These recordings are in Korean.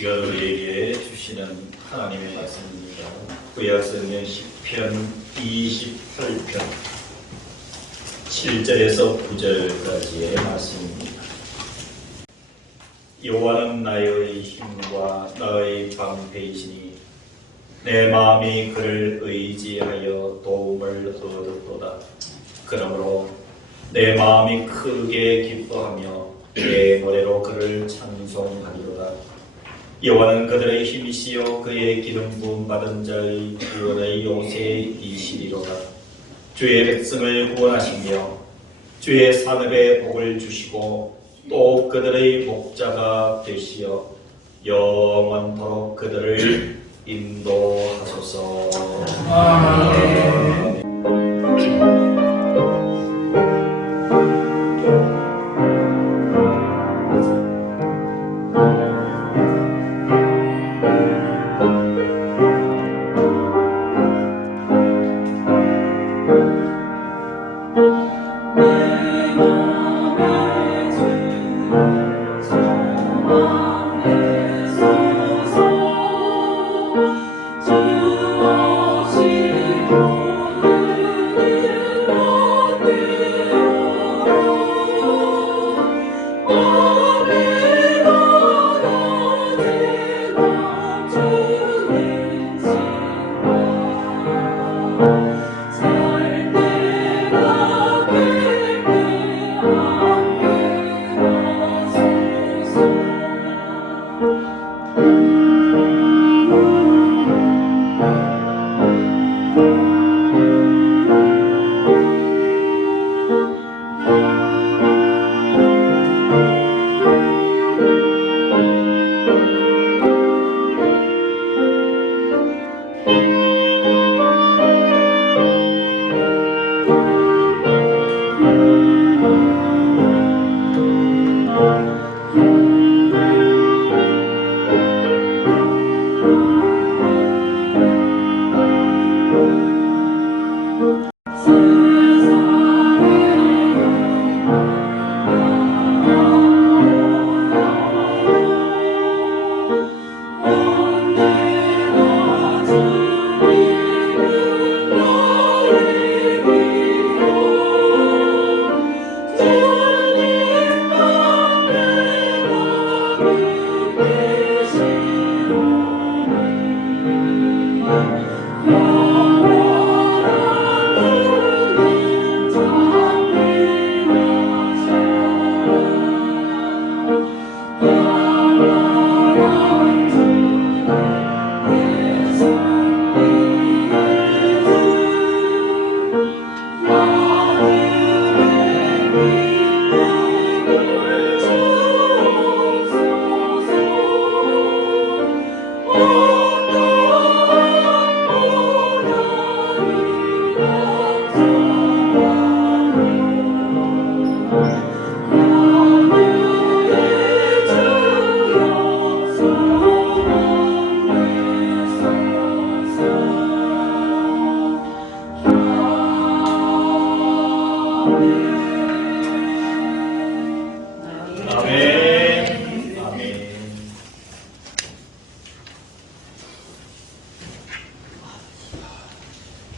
시간 우리에게 주시는 하나님의 말씀입니다. 구약성경 시편 28편 7절에서 9절까지의 말씀입니다. 여호와는 나의 힘과 나의 방패이시니 내 마음이 그를 의지하여 도움을 얻었도다. 그러므로 내 마음이 크게 기뻐하며 내 노래로 그를 찬송하리로다. 여호와는 그들의 힘이시요 그의 기름 부음 받은 자의 구원의 요새이시리로다. 주의 백성을 구원하시며 주의 산업에 복을 주시고 또 그들의 목자가 되시어 영원토록 그들을 인도하소서. 아멘.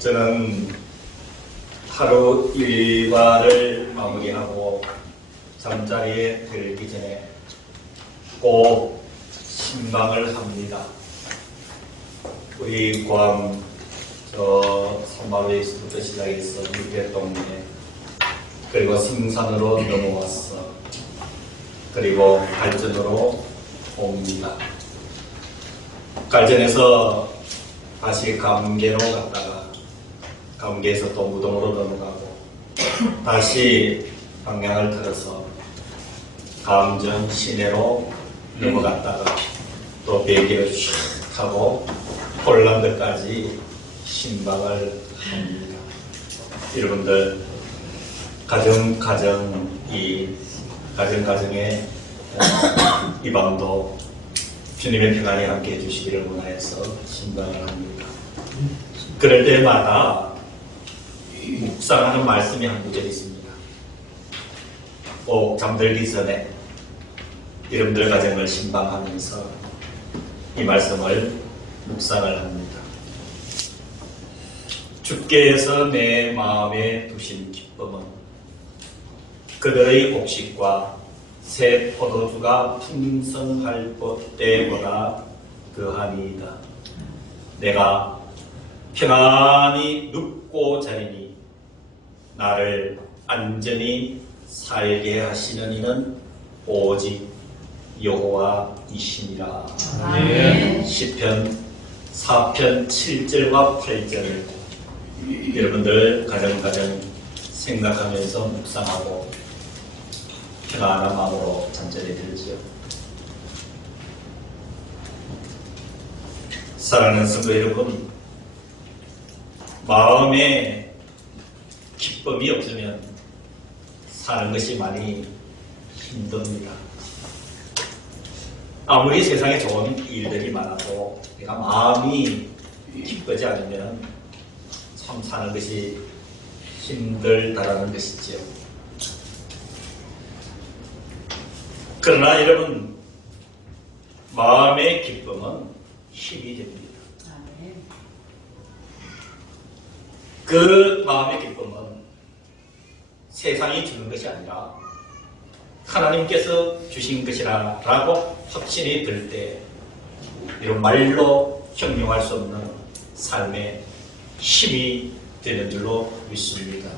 저는 하루 일과를 마무리하고 잠자리에 들기 전에 꼭 신방을 합니다. 우리 구암 산마루에서부터 시작해서 밀배동에 그리고 승산으로 넘어왔어. 그리고 갈전으로 옵니다. 갈전에서 다시 감계로 갔다가 감계에서 또 무동으로 넘어가고 다시 방향을 틀어서 감전 시내로 넘어갔다가 또 비행기를 쭉 타고 폴란드까지 신방을 합니다. 여러분들 가정가정에 이 밤도 주님의 평안이 함께 해주시기를 원하여서 신방을 합니다. 그럴 때마다 묵상하는 말씀이 한 구절 있습니다. 꼭 잠들기 전에 여러분들 가정을 신방하면서 이 말씀을 묵상을 합니다. 주께서 내 마음에 두신 기쁨은 그들의 곡식과 새 포도주가 풍성할 때보다 그하니이다. 내가 평안히 눕고 자리니 나를 안전히 살게 하시는 이는 오직 여호와이시니라. 아멘. 시편 4편 7절과 8절을 여러분들 가정가정 생각하면서 묵상하고 평안한 마음으로 잠자리 들지요. 사랑하는 성도 여러분, 마음에 기쁨이 없으면 사는 것이 많이 힘듭니다. 아무리 세상에 좋은 일들이 많아도 내가 마음이 기쁘지 않으면 참 사는 것이 힘들다라는 것이지요. 그러나 여러분, 마음의 기쁨은 힘이 됩니다. 그 마음의 기쁨은 세상이 주는 것이 아니라 하나님께서 주신 것이라 라고 확신이 들 때 이런 말로 형용할 수 없는 삶의 힘이 되는 줄로 믿습니다.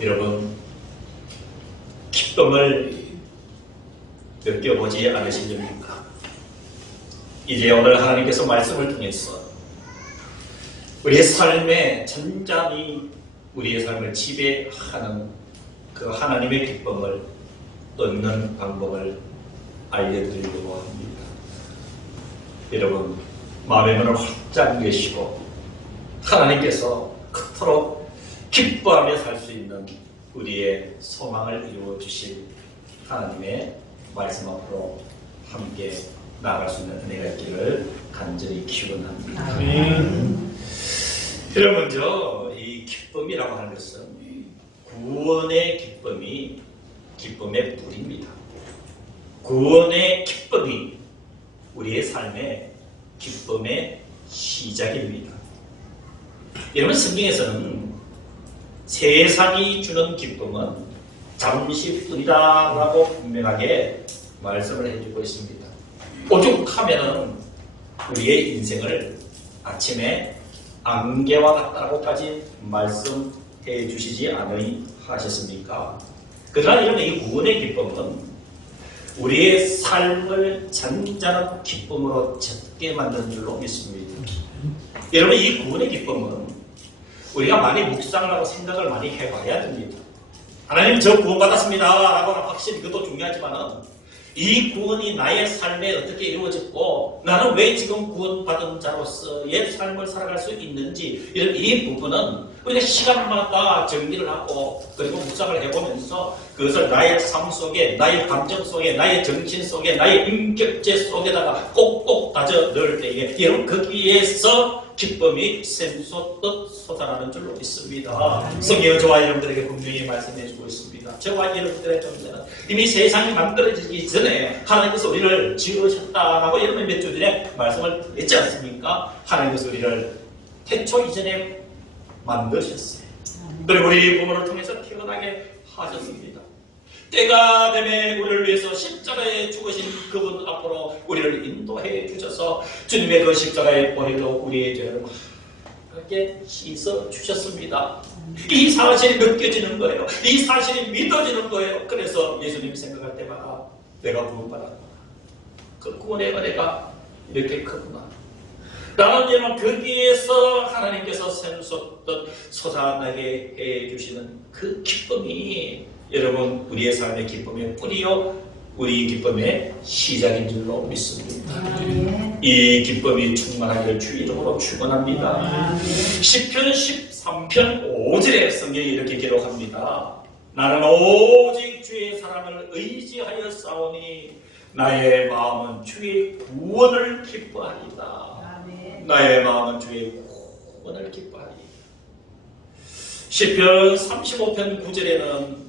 여러분, 기쁨을 느껴보지 않으시렵니까? 이제 오늘 하나님께서 말씀을 통해서 우리의 삶의 전장이 우리의 삶을 지배하는 그 하나님의 기쁨을 얻는 방법을 알려드리려고 합니다. 여러분, 마음의 문을 활짝 여시고 하나님께서 그토록 기뻐하며 살 수 있는 우리의 소망을 이루어 주실 하나님의 말씀 앞으로 함께 나아갈 수 있는 은혜가 있기를 간절히 기원합니다. 여러분, 이 기쁨이라고 하는 것은 구원의 기쁨이 기쁨의 뿌리입니다. 구원의 기쁨이 우리의 삶의 기쁨의 시작입니다. 여러분, 성경에서는 세상이 주는 기쁨은 잠시뿐이다라고 분명하게 말씀을 해주고 있습니다. 오죽하면은 우리의 인생을 아침에 안개와 같다고까지 말씀해 주시지 않으셨습니까? 그러나 여러분, 이 구원의 기쁨은 우리의 삶을 잔잔한 기쁨으로 젖게 만드는 줄로 믿습니다. 여러분, 이 구원의 기쁨은 우리가 많이 묵상을 하고 생각을 많이 해봐야 됩니다. 하나님, 저 구원받았습니다 라고 하는 확신, 그것도 중요하지만은 이 구원이 나의 삶에 어떻게 이루어졌고 나는 왜 지금 구원받은 자로서의 삶을 살아갈 수 있는지, 이런 이 부분은 우리가 시간마다 정리를 하고 그리고 묵상을 해보면서 그것을 나의 삶 속에, 나의 감정 속에, 나의 정신 속에, 나의 인격체 속에다가 꼭꼭 다져 넣을 때에 여러분, 거기에서 기쁨이 샘솟듯 솟아나는 줄로 믿습니다. 성경은 저와 여러분들에게 분명히 말씀해 주고 있습니다. 저와 여러분들의 존재는 이미 세상이 만들어지기 전에 하나님께서 우리를 지으셨다라고 여러분 몇 주 전에 말씀을 했지 않습니까? 하나님께서 우리를 태초 이전에 만드셨어요. 그리고 우리 부모를 통해서 태어나게 하셨습니다. 때가 되면 우리를 위해서 십자가에 죽으신 그분 앞으로 우리를 인도해 주셔서 주님의 그 십자가의 보혈로 우리의 죄를 그렇게 씻어 주셨습니다. 이 사실이 느껴지는 거예요. 이 사실이 믿어지는 거예요. 그래서 예수님 생각할 때마다 내가 구원받았구나, 그 구원의 은혜가 이렇게 크구나, 나는 여러분 거기에서 하나님께서 샘솟듯 솟아나게 해주시는 그 기쁨이 여러분 우리의 삶의 기쁨의 뿌리요, 우리 기쁨의 시작인 줄로 믿습니다. 이 기쁨이 충만하기를 주 이름으로 축원합니다. 시편 13편 5절에 성경이 이렇게 기록합니다. 나는 오직 주의 사랑을 의지하여 싸우니 나의 마음은 주의 구원을 기뻐하리다. 나의 마음은 주의 구원을 기뻐하리. 시편 35편 9절에는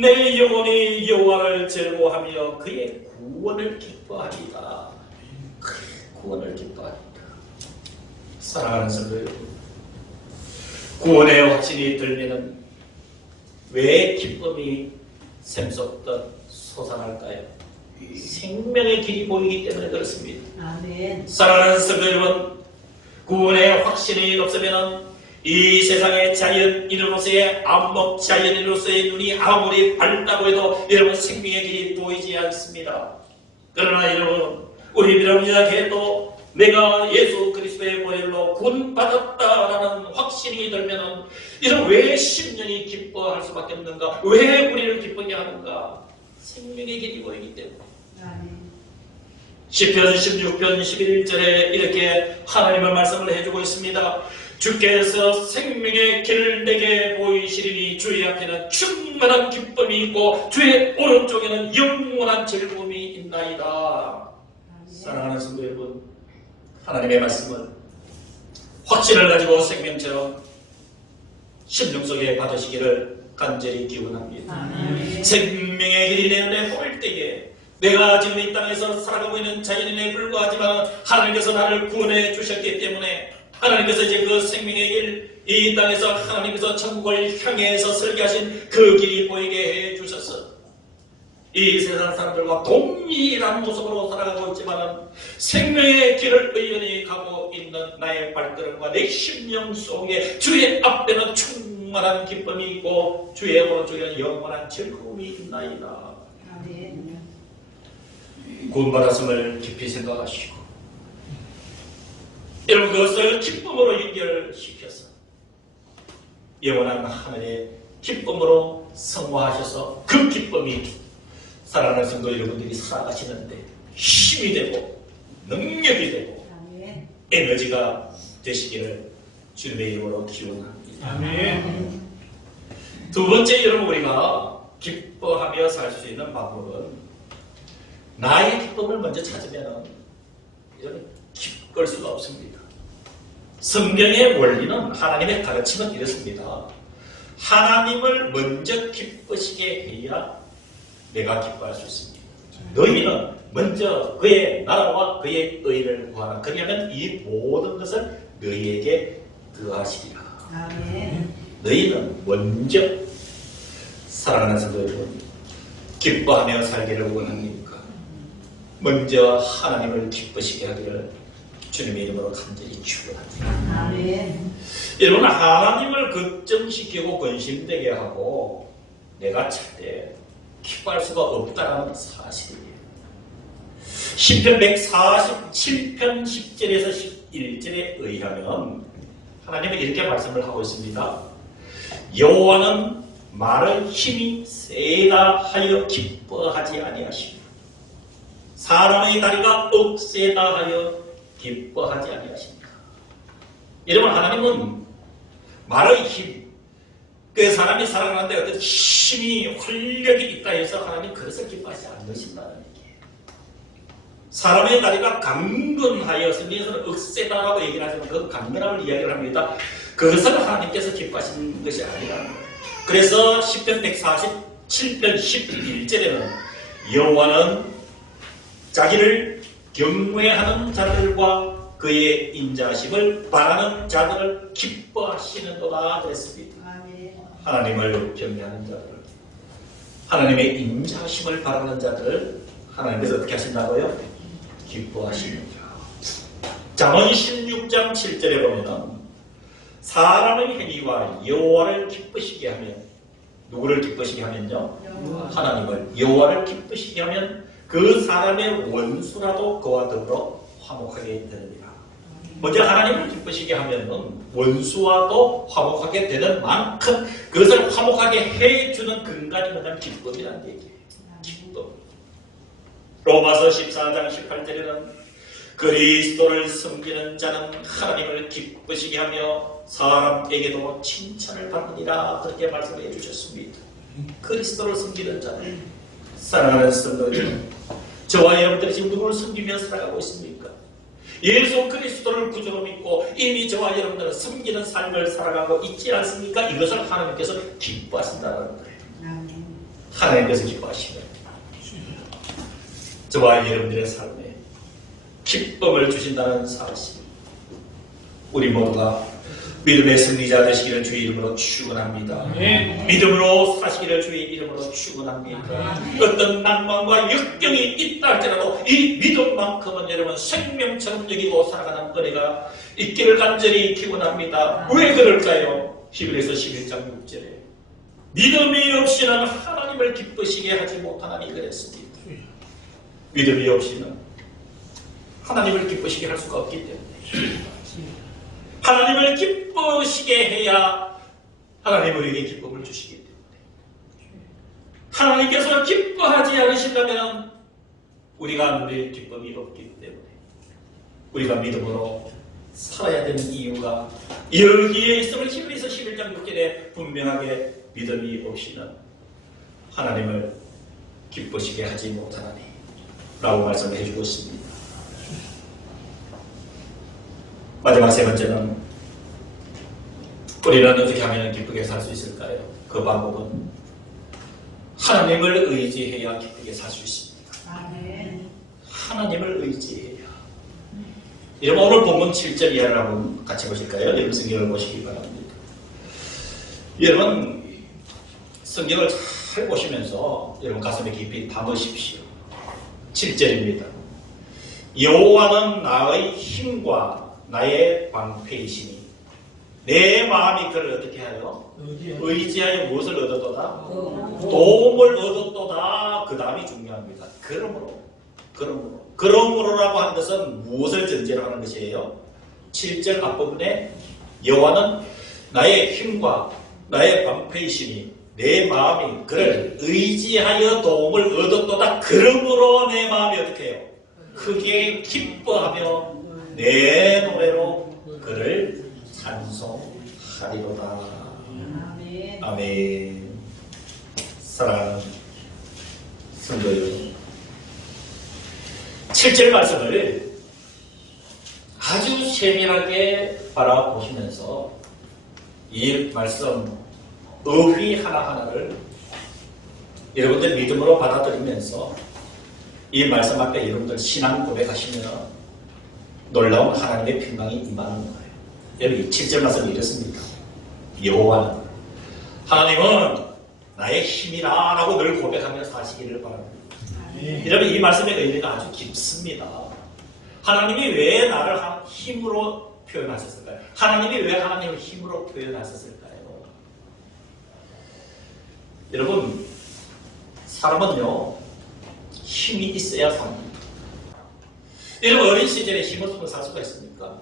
내 영혼이 여호와를 즐거워하며 그의 구원을 기뻐하리다. 구원을 기뻐합니다. 사랑하는 성도 여러분, 구원의 확신이 들면은 왜 기쁨이 샘솟듯 솟아날까요? 생명의 길이 보이기 때문에 그렇습니다. 아멘. 사랑하는 성도 여러분, 구원의 확신이 없으면 이 세상의 자연인으로서의 암묵 자연인으로서의 눈이 아무리 밝다고 해도 여러분 생명의 길이 보이지 않습니다. 그러나 여러분, 우리 믿음이라 해도 내가 예수 그리스도의 보혈로 구원받았다라는 확신이 들면은 이런 왜 10년이 기뻐할 수밖에 없는가? 왜 우리를 기쁘게 하는가? 생명의 길이 보이기 때문에. 아멘. 시편 16편 11절에 이렇게 하나님의 말씀을 해주고 있습니다. 주께서 생명의 길을 내게 보이시리니 주의 앞에는 충만한 기쁨이 있고 주의 오른쪽에는 영원한 즐거움이 있나이다. 사랑하는 성도 여러분, 하나님의 말씀은 확신을 가지고 생명처럼 심령 속에 받으시기를 간절히 기원합니다. 아멘. 생명의 길이 내 눈에 보일 때에 내가 지금 이 땅에서 살아가고 있는 자연인에 불과하지만 하나님께서 나를 구원해 주셨기 때문에 하나님께서 이제 그 생명의 길, 이 땅에서 하나님께서 천국을 향해서 설계하신 그 길이 보이게 해 주셔서 이 세상 사람들과 동일한 모습으로 살아가고 있지만 생명의 길을 의연히 가고 있는 나의 발걸음과 내 심령 속에 주의 앞에는 충만한 기쁨이 있고 주의 오른쪽에는 영원한 즐거움이 있나이다. 아멘. 구원받았음을 깊이 생각하시고 여러분 그것을 기쁨으로 연결시켜서 영원한 하늘의 기쁨으로 성화하셔서 그 기쁨이 사랑하는 성도 여러분들이 살아가시는데 힘이 되고 능력이 되고 아멘. 에너지가 되시기를 주님의 이름으로 기원합니다. 아멘. 두 번째 여러분 우리가 기뻐하며 살 수 있는 방법은 나의 기쁨을 먼저 찾으면 기쁠 수가 없습니다. 성경의 원리는 하나님의 가르침은 이렇습니다. 하나님을 먼저 기쁘시게 해야 내가 기뻐할 수 있습니다. 너희는 먼저 그의 나라와 그의 의를 구하라. 그리하면 이 모든 것을 너희에게 더하시리라. 아멘. 너희는 먼저 사랑하는 성도 여러분, 기뻐하며 살기를 원합니까? 먼저 하나님을 기쁘시게 하기를 주님의 이름으로 간절히 축원합니다. 아멘. 여러분, 하나님을 걱정시키고 근심되게 하고 내가 절대 기뻐할 수가 없다는 사실이에요. 시편 147편 10절에서 11절에 의하면 하나님은 이렇게 말씀을 하고 있습니다. 여호와는 말의 힘이 세다 하여 기뻐하지 아니하시고 사람의 다리가 억세다 하여 기뻐하지 아니하십니다. 여러분, 하나님은 말의 힘, 그 사람이 살아가는데 어떤 힘이 활력이 있다 해서 하나님 그것을 기뻐하지 않으신다는 얘기예요. 사람의 다리가 강건하여 성경에서는 억세다라고 얘기를 하지만 그 강건함을 이야기를 합니다. 그것을 하나님께서 기뻐하시는 것이 아니라는 거예요. 그래서 시편 147편 11절에는 여호와는 자기를 경외하는 자들과 그의 인자심을 바라는 자들을 기뻐하시는도다 그랬습니다. 아멘. 하나님을 경외하는 자들, 하나님의 인자심을 바라는 자들을 하나님께서 어떻게 하신다고요? 기뻐하시는 자. 잠언 16장 7절에 보면은 사람의 행위와 여호와를 기쁘시게 하면, 누구를 기쁘시게 하면요? 여호와. 하나님을, 여호와를 기쁘시게 하면 그 사람의 원수라도 그와 더불어 화목하게 되느니라. 먼저 하나님을 기쁘시게 하면 원수와도 화목하게 되는 만큼 그것을 화목하게 해주는 근간이 뭐냐면 기쁨이라는 얘기예요. 기쁨. 로마서 14장 18절에는 그리스도를 섬기는 자는 하나님을 기쁘시게 하며 사람에게도 칭찬을 받느니라. 그렇게 말씀해 주셨습니다. 그리스도를 섬기는 자는, 사랑하는 성도들, 저와 여러분들이 지금 누구를 섬기며 살아가고 있습니까? 예수 그리스도를 구주로 믿고 이미 저와 여러분들은 섬기는 삶을 살아가고 있지 않습니까? 이것을 하나님께서 기뻐하신다는 거예요. 아멘. 하나님께서 기뻐하시는 저와 여러분들의 삶에 기쁨을 주신다는 사실, 우리 모두가 믿음의 승리자 되시기를 주의 이름으로 축원합니다. 믿음으로 사시기를 주의 이름으로 축원합니다. 어떤 난관과 역경이 있다 할지라도 이 믿음만큼은 여러분 생명처럼 여기고 살아가는 은혜가 있기를 간절히 기원합니다. 왜 그럴까요? 히브리서 11장 6절에 믿음이 없이는 하나님을 기쁘시게 하지 못하나니 그랬습니다. 믿음이 없이는 하나님을 기쁘시게 할 수가 없기 때문에, 하나님을 기쁘시게 해야 하나님 우리에게 기쁨을 주시기 때문에, 하나님께서 기뻐하지 않으신다면 우리가 누릴 기쁨이 없기 때문에 우리가 믿음으로 살아야 되는 이유가 여기에 있음을 히브리서 11장 6절에 분명하게 믿음이 없이는 하나님을 기쁘시게 하지 못하나니 라고 말씀해 주고 있습니다. 마지막 세 번째는 우리는 어떻게 하면 기쁘게 살 수 있을까요? 그 방법은 하나님을 의지해야 기쁘게 살 수 있습니다. 아멘. 하나님을 의지해야. 여러분 오늘 본문 7절 이하를 한번 같이 보실까요? 여러분 성경을 보시기 바랍니다. 여러분 성경을 잘 보시면서 여러분 가슴에 깊이 담으십시오. 7절입니다. 여호와는 나의 힘과 나의 방패이시니 내 마음이 그를 어떻게 하여? 의지하여 무엇을 얻었도다? 도움을 얻었도다. 그 다음이 중요합니다. 그러므로라고 하는 것은 무엇을 전제로 하는 것이에요? 7절 앞부분에 여호와는 나의 힘과 나의 방패이시니 내 마음이 그를 의지하여 도움을 얻었도다. 그러므로 내 마음이 어떻게 해요? 크게 기뻐하며 내 노래로 그를 찬송하리로다. 아멘. 아멘. 사랑하는 성도 여러분, 7절 말씀을 아주 세밀하게 바라보시면서 이 말씀 어휘 하나하나를 여러분들 믿음으로 받아들이면서 이 말씀 앞에 여러분들 신앙 고백하시면 놀라운 하나님의 평강이 임하는 거예요. 여러분 이 7절 말씀이 이렇습니다. 여호와는, 하나님은 나의 힘이라 라고 늘 고백하며 사시기를 바랍니다. 여러분 이 말씀의 의미가 아주 깊습니다. 하나님이 왜 나를 힘으로 표현하셨을까요? 하나님이 왜 하나님을 힘으로 표현하셨을까요? 여러분 사람은요 힘이 있어야 삽니다. 여러분 어린 시절에 힘을 쓰고 살 수가 있습니까?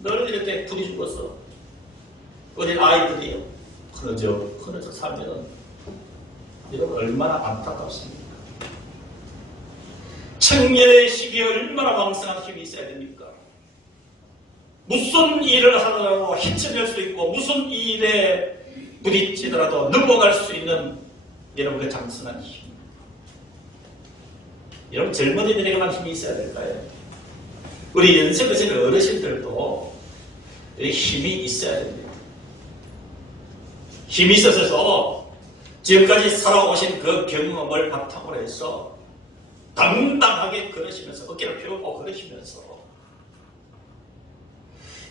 늘 이렇게 불이 죽어서 어린 아이들이요 흐느적 살면은 여러분 얼마나 안타깝습니까? 청년의 시기에 얼마나 왕성한 힘이 있어야 됩니까? 무슨 일을 하더라도 헤쳐낼 수 있고 무슨 일에 부딪히더라도 넘어갈 수 있는 여러분의 장선한 힘. 여러분 젊은이들에게만 힘이 있어야 될까요? 우리 연세 드신 어르신들도 힘이 있어야 됩니다. 힘이 있어서 지금까지 살아오신 그 경험을 바탕으로 해서 당당하게 걸으시면서 어깨를 펴고 걸으시면서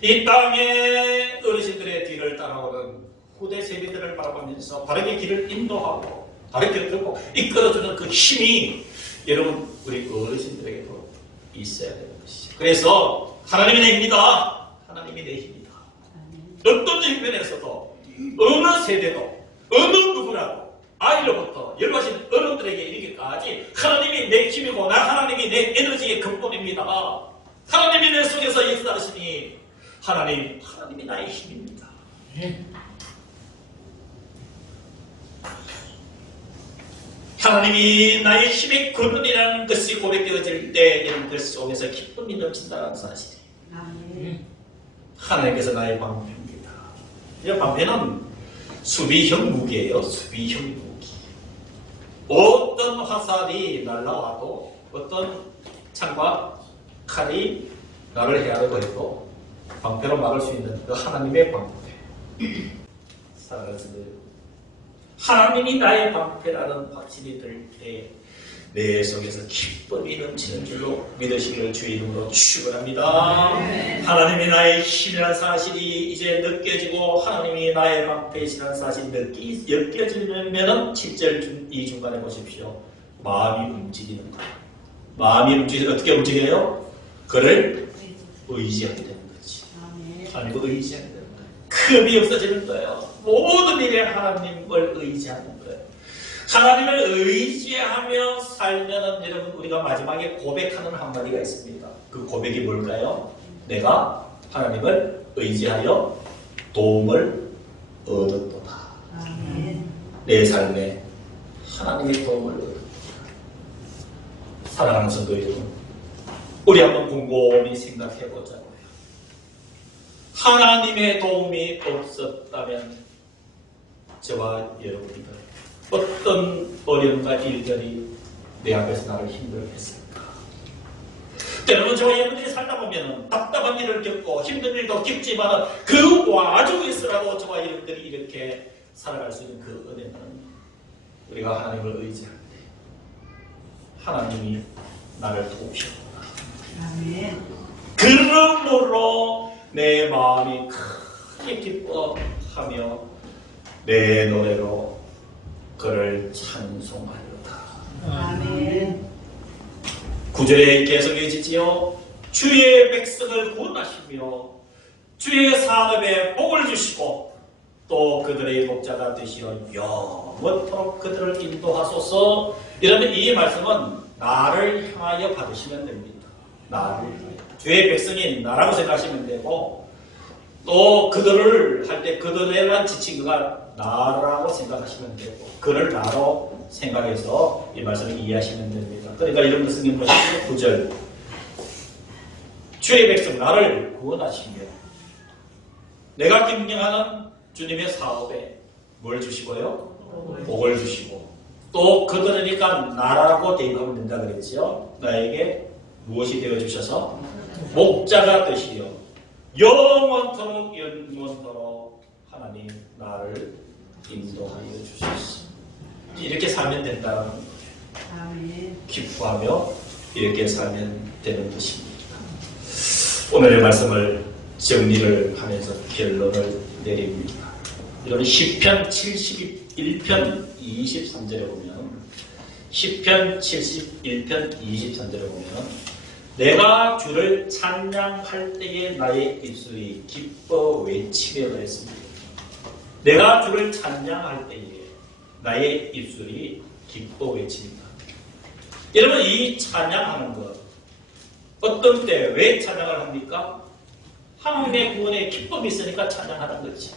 이 땅의 어르신들의 뒤를 따라오는 후대 세대들을 바라보면서 바르게 길을 인도하고 바르게 들고 이끌어주는 그 힘이 여러분 우리 어르신들에게도 있어야 되는 것이죠. 그래서 하나님이 내 힘이다. 하나님이 내 힘이다. 어떤 형편에서도 어느 세대도 어느 누구라도 아이로부터 열받으신 어른들에게 이르기까지 하나님이 내 힘이고 나 하나님이 내 에너지의 근본입니다. 하나님이 내 속에서 역사하시니 하나님이 나의 힘입니다. 하나님이 나의 힘의 근원이라는 것이 고백되어질 때 여러분들 속에서 기쁨이 넘친다는 사실이에요. 하나님께서 나의 방패입니다. 이 방패는 수비형 무기예요. 수비형 무기. 어떤 화살이 날라와도 어떤 창과 칼이 나를 해하려고 해도 방패로 막을 수 있는 그 하나님의 방패. 사랑하는 성도 여러분, 하나님이 나의 방패라는 확신이 들 때 내 속에서 기쁨이 넘치는 줄로 믿으시기를 주의 이름으로 축원합니다. 하나님이 나의 힘이라는 사실이 이제 느껴지고 하나님이 나의 방패이시라는 사실이 느껴지려면 7절 이 중간에 보십시오. 마음이 움직이는 거예요. 마음이 어떻게 움직여요? 그를 의지하게 되는 거지. 하나님을 의지하게 되는 거예요. 금이 없어지는 거예요. 모든 일에 하나님을 의지하는 거예요. 하나님을 의지하며 살면 여러분 우리가 마지막에 고백하는 한마디가 있습니다. 그 고백이 뭘까요? 내가 하나님을 의지하여 도움을 얻었도다. 내 삶에 하나님의 도움을 얻었다. 사랑하는 성도 여러분, 우리 한번 곰곰이 생각해 보자고요. 하나님의 도움이 없었다면 저와 여러분들 어떤 어려움과 일들이 내 앞에서 나를 힘들게 했을까? 여러분, 저와 여러분들이 살다 보면 답답한 일을 겪고 힘든 일도 겪지만 그 와중에서라도 저와 여러분들이 이렇게 살아갈 수 있는 그 은혜는 우리가 하나님을 의지할 때 하나님이 나를 도우셨구나. 그러므로 내 마음이 크게 기뻐하며 내 노래로 그를 찬송하였다. 아멘. 9절에 계속 해지지요. 주의 백성을 구원하시며 주의 산업에 복을 주시고 또 그들의 목자가 되시어 영원토록 그들을 인도하소서. 이러면 이 말씀은 나를 향하여 받으시면 됩니다. 나를 향하여. 주의 백성이 나라고 생각하시면 되고 또 그들을 할 때 그들에 대한 지칭가 나라고 생각하시면 되고 그를 나로 생각해서 이 말씀을 이해하시면 됩니다. 그러니까 이런 것은 보시면 9절 주의 백성 나를 구원하시며 내가 김경하는 주님의 사업에 뭘 주시고요? 복을 주시고 또 그들이니까 나라고 대입하면 된다 그랬지요. 나에게 무엇이 되어주셔서 목자가 되시려 영원토록 하나님 나를 인도하여 주셨어. 이렇게 살면 된다는 거예요. 기뻐하며 이렇게 살면 되는 것입니다. 오늘의 말씀을 정리를 하면서 결론을 내립니다. 이거는 시편 71편 23절에 보면 시편 71편 23절에 보면 내가 주를 찬양할 때에 나의 입술이 기뻐 외치며 그랬습니다. 내가 주를 찬양할 때에 나의 입술이 기뻐 외칩니다. 여러분 이 찬양하는 것 어떤 때 왜 찬양을 합니까? 하나님의 구원에 기쁨이 있으니까 찬양하는 거지.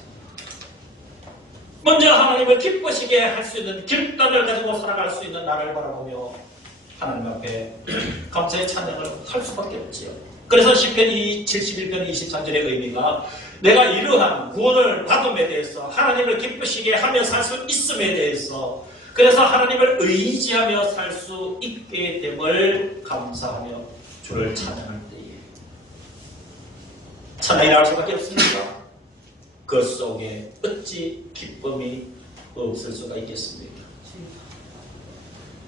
먼저 하나님을 기쁘시게 할 수 있는 결단을 가지고 살아갈 수 있는 나를 바라보며 하나님 앞에 감사의 찬양을 할 수밖에 없지요. 그래서 시편 71편 23절의 의미가 내가 이러한 구원을 받음에 대해서 하나님을 기쁘시게 하며 살 수 있음에 대해서 그래서 하나님을 의지하며 살 수 있게 됨을 감사하며 주를 찬양할 때에 찬양이 나올 수밖에 없습니다. 그 속에 어찌 기쁨이 없을 수가 있겠습니까?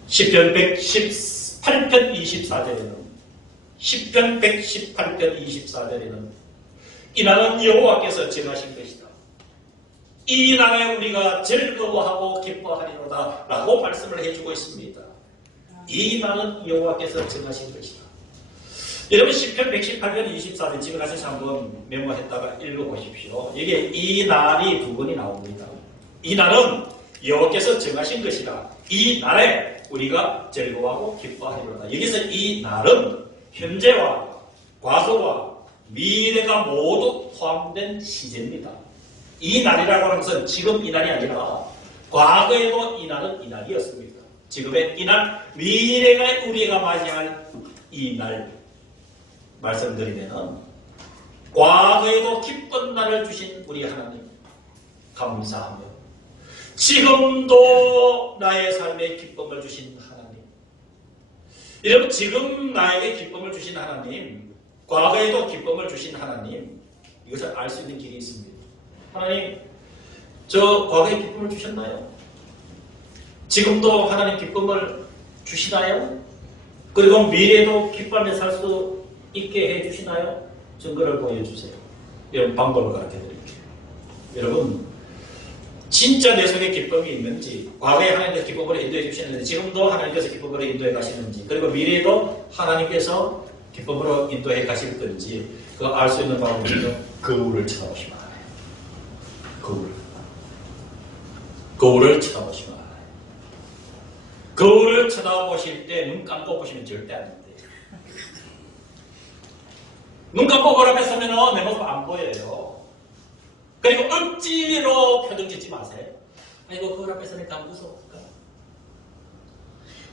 시편 118편 24절에는 시편 118편 24절에는 이 날은 여호와께서 정하신 것이다. 이 날에 우리가 즐거워하고 기뻐하리로다 라고 말씀을 해주고 있습니다. 이 날은 여호와께서 정하신 것이다. 여러분 시편 118편 24절 지금 하셔서 한번 메모했다가 읽어보십시오. 이게 이 날이 두 번이 나옵니다. 이 날은 여호와께서 정하신 것이다. 이 날에 우리가 즐거워하고 기뻐하리로다. 여기서 이 날은 현재와 과거와 미래가 모두 포함된 시제입니다. 이 날이라고 하는 것은 지금 이 날이 아니라 과거에도 이 날은 이 날이었습니다. 지금의 이 날, 미래가 우리가 맞이할 이 날 말씀드리면 과거에도 기쁜 날을 주신 우리 하나님 감사하며 지금도 나의 삶에 기쁨을 주신 하나님, 여러분 지금 나에게 기쁨을 주신 하나님, 과거에도 기쁨을 주신 하나님, 이것을 알 수 있는 길이 있습니다. 하나님, 저 과거에 기쁨을 주셨나요? 지금도 하나님 기쁨을 주시나요? 그리고 미래도 기뻐하며 살 수 있게 해주시나요? 증거를 보여주세요. 이런 방법을 가르쳐드릴게요. 여러분, 진짜 내 속에 기쁨이 있는지, 과거에 하나님께서 기쁨으로 인도해 주시는지, 지금도 하나님께서 기쁨으로 인도해 가시는지, 그리고 미래도 하나님께서 기쁨으로 인도해 가실 건지, 그거 알 수 있는 방법은요, 거울을 쳐다보시면 알아요. 거울을 쳐다보시면 알아요. 거울을 쳐다보실 때 눈 감고 보시면 절대 안 돼요. 눈 감고 거울 앞에 서면 내 모습 안 보여요. 그리고 억지로 표정 짓지 마세요. 아이고, 거울 앞에 서니까 무서울까?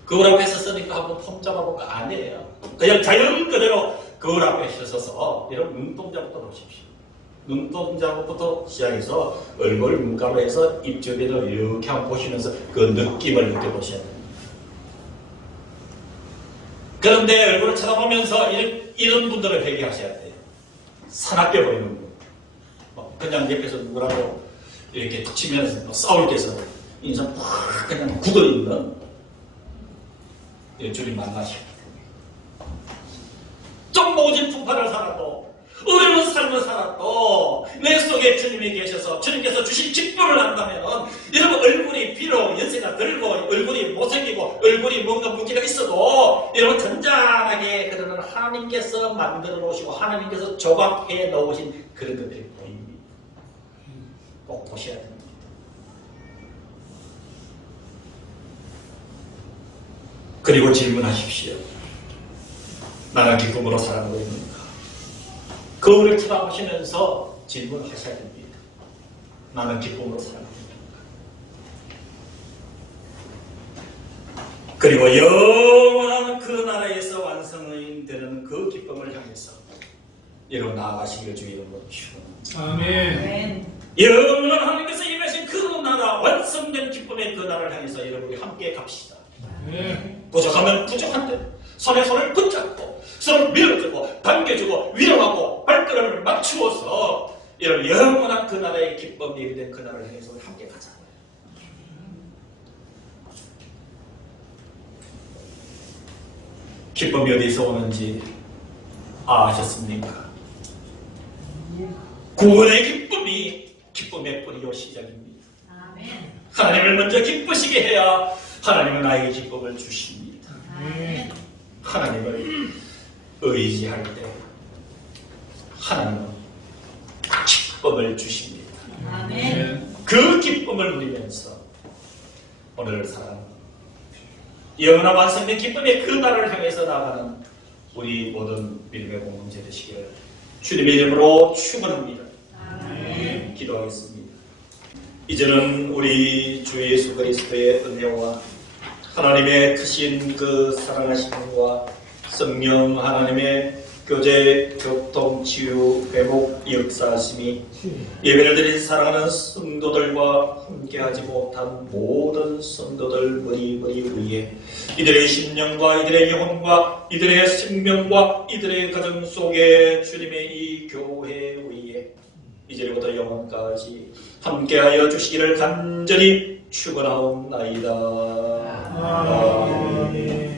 거울 앞에 서니까 한번 폼 잡아볼까? 아니에요. 그냥 자연 그대로 거울 앞에 서서 이런 눈동자부터 놓으십시오. 눈동자부터 시작해서 얼굴 눈감으로 해서 입 주변을 이렇게 한번 보시면서 그 느낌을 느껴보셔야 돼요. 그런데 얼굴을 쳐다보면서 이런 분들을 회개하셔야 돼요. 사납게 보이는 분. 그냥 옆에서 누구라고 이렇게 치면서 싸울 때서 인상 팍 그냥 굳어있는 주님 만나셔야 돼요. 좀 모진 풍파를 살아도 어려운 삶을 살아도 내 속에 주님이 계셔서 주님께서 주신 기쁨을 한다면 여러분 얼굴이 비록 연세가 들고 얼굴이 못생기고 얼굴이 뭔가 문제가 있어도 여러분 잔잔하게 그러는 하나님께서 만들어 놓으시고 하나님께서 조각해 놓으신 그런 것들이 보입니다. 꼭 보셔야 됩니다. 그리고 질문하십시오. 나는 기쁨으로 살아가고 있는가? 거울을 쳐다보시면서 질문하셔야 됩니다. 나는 기쁨으로 살아가고 있는가? 그리고 영원한 그 나라에서 완성이 되는 그 기쁨을 향해서 여러분 나아가시길 주의 이름으로 축원합니다. 아멘. 영원한 하나님께서 임하신 그 나라, 완성된 기쁨의 그 나라를 향해서 여러분이 함께 갑시다. 부족하면 부족한 대로 손에 손을 붙잡고 서로 밀어주고 당겨주고 위로하고 발걸음을 맞추어서 이런 영원한 그 나라의 기쁨이 예비된 그 나라를 향해서 함께 가자고요. 기쁨이 어디서 오는지 아셨습니까? 구원의 기쁨이 기쁨의 뿌리요 시작입니다. 아멘. 하나님을 먼저 기쁘시게 해야 하나님은 나에게 기쁨을 주십니다. 아멘. 하나님을 의지할 때 하나님은 기쁨을 주십니다. 아멘. 그 기쁨을 누리면서 오늘을 살아가는 영원한 완성된 기쁨의 그 나라를 향해서 나아가는 우리 모든 믿음의 공동체 되시기를 주님의 이름으로 축원합니다. 아멘. 기도하겠습니다. 이제는 우리 주 예수 그리스도의 은혜와 하나님의 크신 그 사랑하심과 성령 하나님의 교제, 교통, 치유, 회복, 역사하심이 예배를 드린 사랑하는 성도들과 함께하지 못한 모든 성도들 머리 위에 이들의 심령과 이들의 영혼과 이들의 생명과 이들의 가정 속에 주님의 이 교회 위에 이제부터 영원까지 함께하여 주시기를 간절히 축원하옵나이다. 아멘.